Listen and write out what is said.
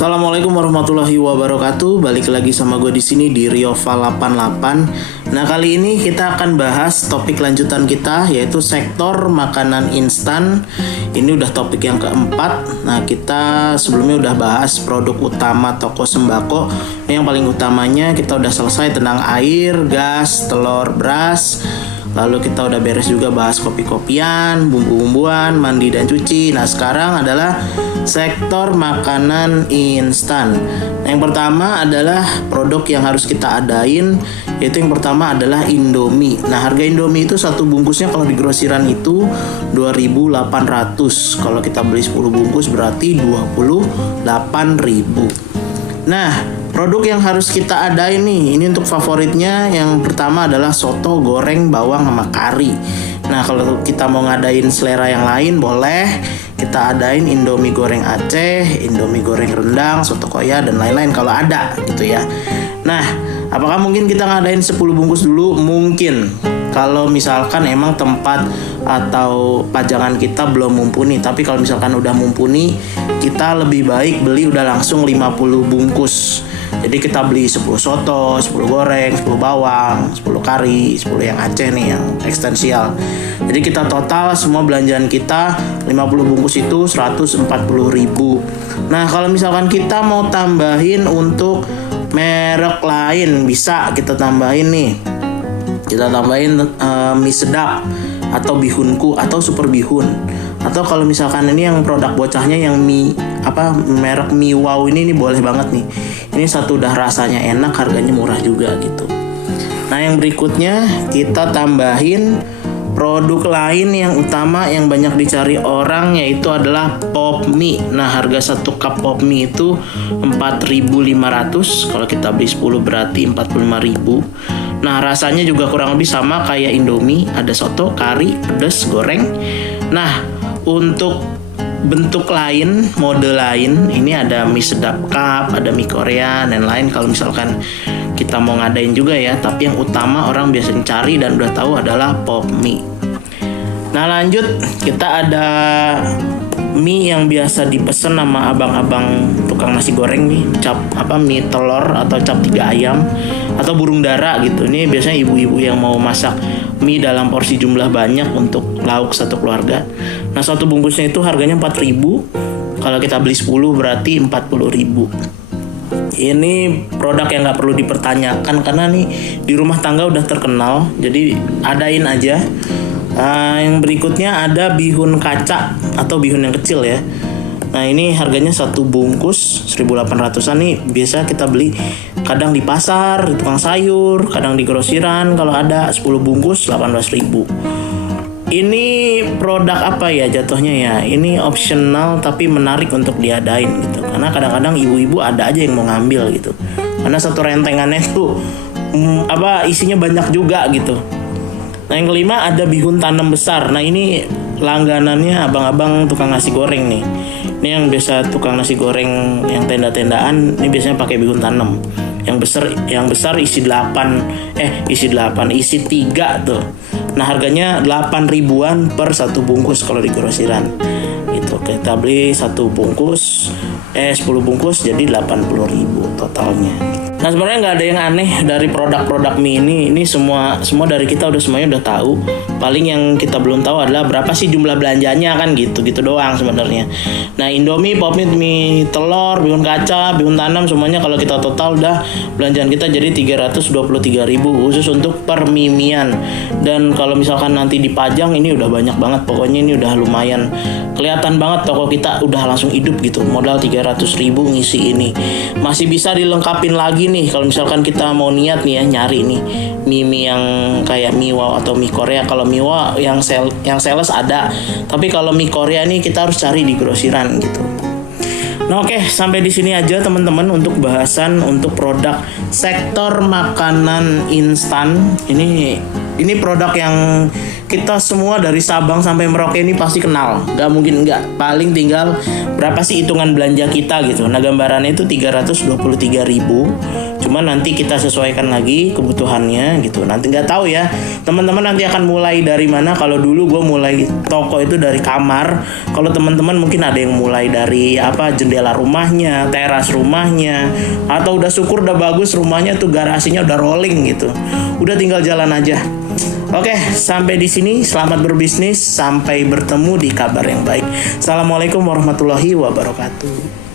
Assalamualaikum warahmatullahi wabarakatuh. Balik lagi sama gue di sini di Riova 88. Nah, kali ini kita akan bahas topik lanjutan kita, yaitu sektor makanan instan. Ini udah topik yang keempat. Nah, kita sebelumnya udah bahas produk utama toko sembako. Yang paling utamanya kita udah selesai tentang air, gas, telur, beras. Lalu kita udah beres juga bahas kopi-kopian, bumbu-bumbuan, mandi dan cuci. Nah, sekarang adalah sektor makanan instan. Yang pertama adalah produk yang harus kita adain, yaitu yang pertama adalah Indomie. Nah, harga Indomie itu satu bungkusnya kalau di grosiran itu 2.800. Kalau kita beli 10 bungkus berarti 28.000. Nah, produk yang harus kita adain nih, ini untuk favoritnya yang pertama adalah soto goreng bawang sama kari. Nah, kalau kita mau ngadain selera yang lain boleh kita adain Indomie goreng Aceh, Indomie goreng rendang, soto koya dan lain-lain kalau ada gitu ya. Nah, apakah mungkin kita ngadain 10 bungkus dulu? Mungkin. Kalau misalkan emang tempat atau pajangan kita belum mumpuni. Tapi kalau misalkan udah mumpuni, kita lebih baik beli udah langsung 50 bungkus. Jadi kita beli 10 soto, 10 goreng, 10 bawang, 10 kari, 10 yang Aceh nih yang ekstensial. Jadi kita total semua belanjaan kita 50 bungkus itu 140.000. Nah, kalau misalkan kita mau tambahin untuk merek lain, bisa kita tambahin nih. Kita tambahin mie sedap atau bihunku atau super bihun. Atau kalau misalkan ini yang produk bocahnya yang mie merek mie wow ini boleh banget nih. Ini satu udah rasanya enak, harganya murah juga gitu. Nah, yang berikutnya kita tambahin produk lain yang utama yang banyak dicari orang, yaitu adalah pop mie. Nah, harga 1 cup pop mie itu 4.500. Kalau kita beli 10 berarti 45.000. Nah, rasanya juga kurang lebih sama kayak Indomie, ada soto, kari, pedas, goreng. Nah, untuk bentuk lain, mode lain, ini ada mie sedap cup, ada mie Korea dan lain. Kalau misalkan kita mau ngadain juga ya, tapi yang utama orang biasanya cari dan udah tahu adalah pop mie. Nah, lanjut kita ada mie yang biasa dipesen sama abang-abang tukang nasi goreng nih, mie telur atau cap 3 ayam atau burung dara gitu. Ini biasanya ibu-ibu yang mau masak mie dalam porsi jumlah banyak untuk lauk satu keluarga. Nah, satu bungkusnya itu harganya 4.000. Kalau kita beli 10 berarti 40.000. Ini produk yang nggak perlu dipertanyakan karena nih di rumah tangga udah terkenal, jadi adain aja. Yang berikutnya ada bihun kaca atau bihun yang kecil ya. Nah, ini harganya satu bungkus 1.800-an nih. Biasa kita beli kadang di pasar, di tukang sayur, kadang di grosiran. Kalau ada 10 bungkus 18.000. Ini produk apa ya jatuhnya ya? Ini optional tapi menarik untuk diadain gitu. Karena kadang-kadang ibu-ibu ada aja yang mau ngambil gitu. Karena satu rentengannya tuh isinya banyak juga gitu. Nah, yang kelima ada bihun tanam besar. Nah, ini langganannya abang-abang tukang nasi goreng nih. Ini yang biasa tukang nasi goreng yang tenda-tendaan, ini biasanya pakai bihun tanam. Yang besar isi 3 tuh. Nah, harganya 8.000-an per satu bungkus kalau di grosiran. Gitu. Kita beli 10 bungkus jadi 80.000 totalnya. Nah, sebenarnya nggak ada yang aneh dari produk-produk mie ini. Ini semua dari kita semuanya udah tahu. Paling yang kita belum tahu adalah berapa sih jumlah belanjanya kan gitu doang sebenarnya. Nah, Indomie, pop mie telur, bihun kaca, bihun tanam semuanya kalau kita total udah belanjaan kita jadi 323.000 khusus untuk permimian. Dan kalau misalkan nanti dipajang ini udah banyak banget. Pokoknya ini udah lumayan kelihatan banget toko kita udah langsung hidup gitu. Modal 300.000 ngisi ini. Masih bisa dilengkapin lagi nih kalau misalkan kita mau niat nih ya nyari nih mie yang kayak mie wow atau mie Korea. Kalau mie wow yang sales ada, tapi kalau mie Korea nih kita harus cari di grosiran gitu. Nah, oke, sampai di sini aja teman-teman untuk bahasan untuk produk sektor makanan instan. Ini produk yang kita semua dari Sabang sampai Merauke ini pasti kenal. Gak mungkin enggak. Paling tinggal berapa sih hitungan belanja kita gitu. Nah gambarannya itu 323.000. Cuma nanti kita sesuaikan lagi kebutuhannya gitu. Nanti nggak tahu ya. Teman-teman nanti akan mulai dari mana. Kalau dulu gue mulai toko itu dari kamar. Kalau teman-teman mungkin ada yang mulai dari jendela rumahnya, teras rumahnya, atau udah syukur udah bagus rumahnya tuh garasinya udah rolling gitu. Udah tinggal jalan aja. Oke, sampai di sini. Selamat berbisnis. Sampai bertemu di kabar yang baik. Assalamualaikum warahmatullahi wabarakatuh.